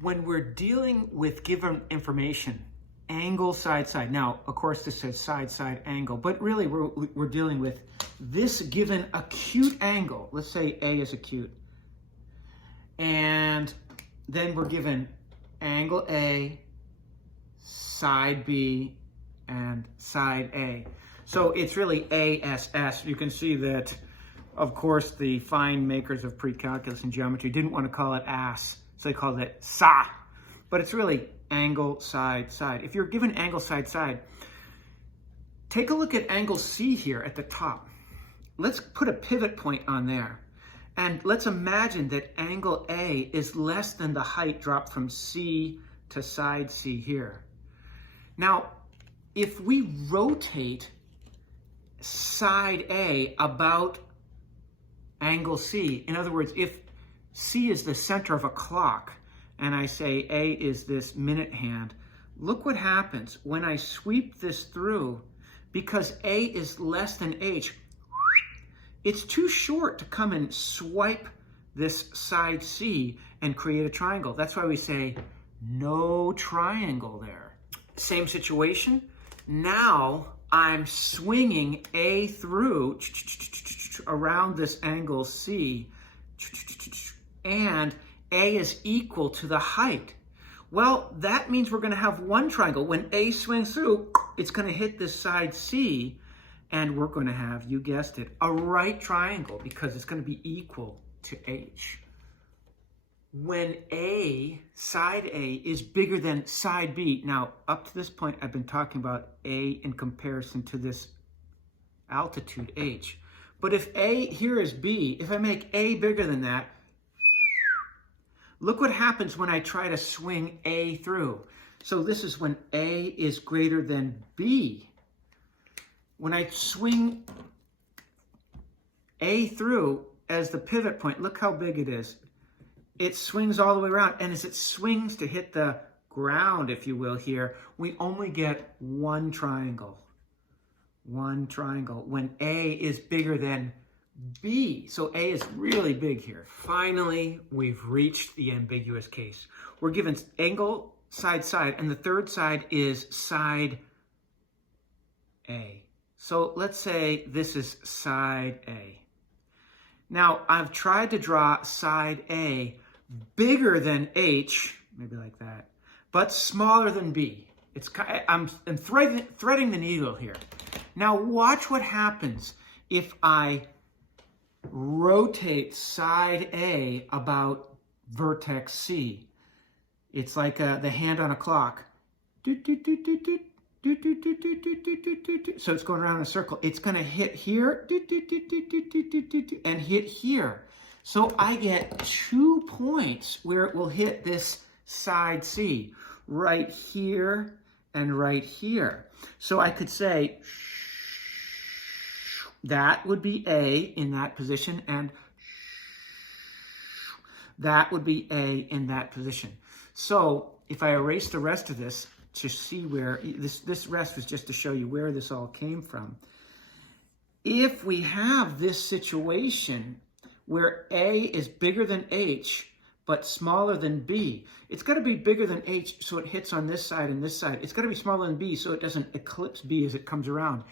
when we're dealing with given information, angle, side, side. Now, of course, this says side, side, angle, but really we're dealing with this given acute angle. Let's say A is acute. And then we're given angle A, side B, and side A. So it's really ASS. You can see that, of course, the fine makers of pre-calculus and geometry didn't want to call it AS, so they called it SA. But it's really angle, side, side. If you're given angle, side, side, take a look at angle C here at the top. Let's put a pivot point on there. And let's imagine that angle A is less than the height dropped from C to side C here. Now, if we rotate side A about angle C, in other words, if C is the center of a clock, and I say A is this minute hand, look what happens when I sweep this through. Because A is less than H, it's too short to come and swipe this side C and create a triangle. That's why we say no triangle there. Same situation. Now I'm swinging A through around this angle C, and A is equal to the height. Well, that means we're going to have one triangle. When A swings through, it's going to hit this side C, and we're going to have, you guessed it, a right triangle because it's going to be equal to H. When A, side A, is bigger than side B, now up to this point I've been talking about A in comparison to this altitude H. But if A here is B, if I make A bigger than that, look what happens when I try to swing A through. So this is when A is greater than B. When I swing A through as the pivot point, look how big it is. It swings all the way around, and as it swings to hit the ground, if you will, here, we only get one triangle. One triangle when A is bigger than B. So A is really big here. Finally, we've reached the ambiguous case. We're given angle, side, side, and the third side is side A. So let's say this is side A. Now, I've tried to draw side A bigger than H, maybe like that, but smaller than B. I'm threading the needle here. Now, watch what happens if I rotate side A about vertex C. It's like the hand on a clock. So it's going around in a circle. It's going to hit here and hit here. So I get 2 points where it will hit this side C, right here and right here. So I could say that would be A in that position, and that would be A in that position. So if I erase the rest of this to see where, this rest was just to show you where this all came from. If we have this situation where A is bigger than H, but smaller than B, it's got to be bigger than H so it hits on this side and this side. It's got to be smaller than B so it doesn't eclipse B as it comes around.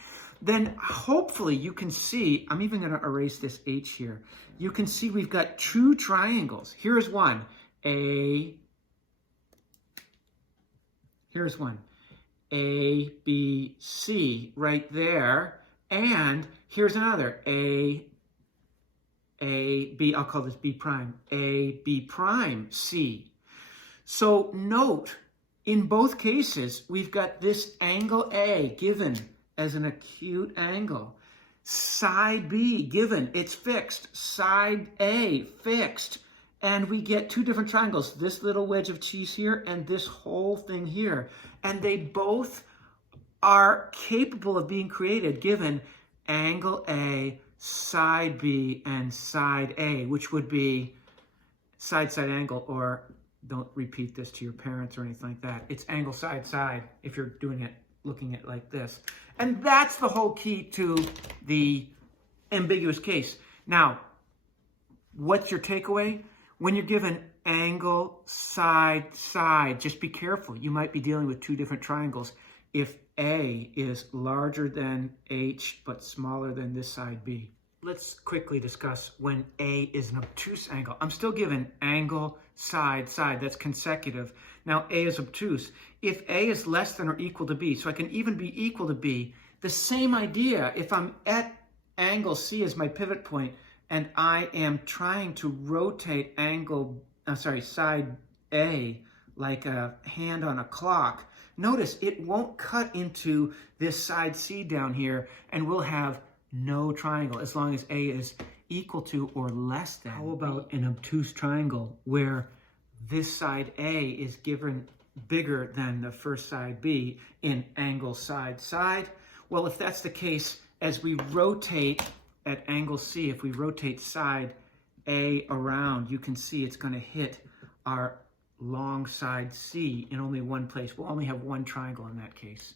Then hopefully you can see, I'm even going to erase this H here. You can see we've got 2 triangles. Here's one, A, here's one, A, B, C, right there. And here's another, A, B, I'll call this B prime, A, B prime, C. So note, in both cases, we've got this angle A given as an acute angle. Side B given, it's fixed. Side A fixed. And we get 2 different triangles, this little wedge of cheese here and this whole thing here. And they both are capable of being created given angle A, side B, and side A, which would be side, side angle, or don't repeat this to your parents or anything like that. It's angle, side, side if you're doing it, looking at it like this. And that's the whole key to the ambiguous case. Now, what's your takeaway? When you're given angle, side, side. Just be careful. You might be dealing with two different triangles. If A is larger than H but smaller than this side B. Let's quickly discuss when A is an obtuse angle. I'm still given angle, side, side. That's consecutive. Now A is obtuse. If A is less than or equal to B, so I can even be equal to B, the same idea. If I'm at angle C as my pivot point and I am trying to rotate side A like a hand on a clock, notice it won't cut into this side C down here, and we'll have no triangle as long as A is equal to or less than. How about an obtuse triangle where this side A is given bigger than the first side B in angle, side, side? Well, if that's the case, as we rotate at angle C, if we rotate side A around, you can see it's going to hit our long side C in only one place. We'll only have one triangle in that case.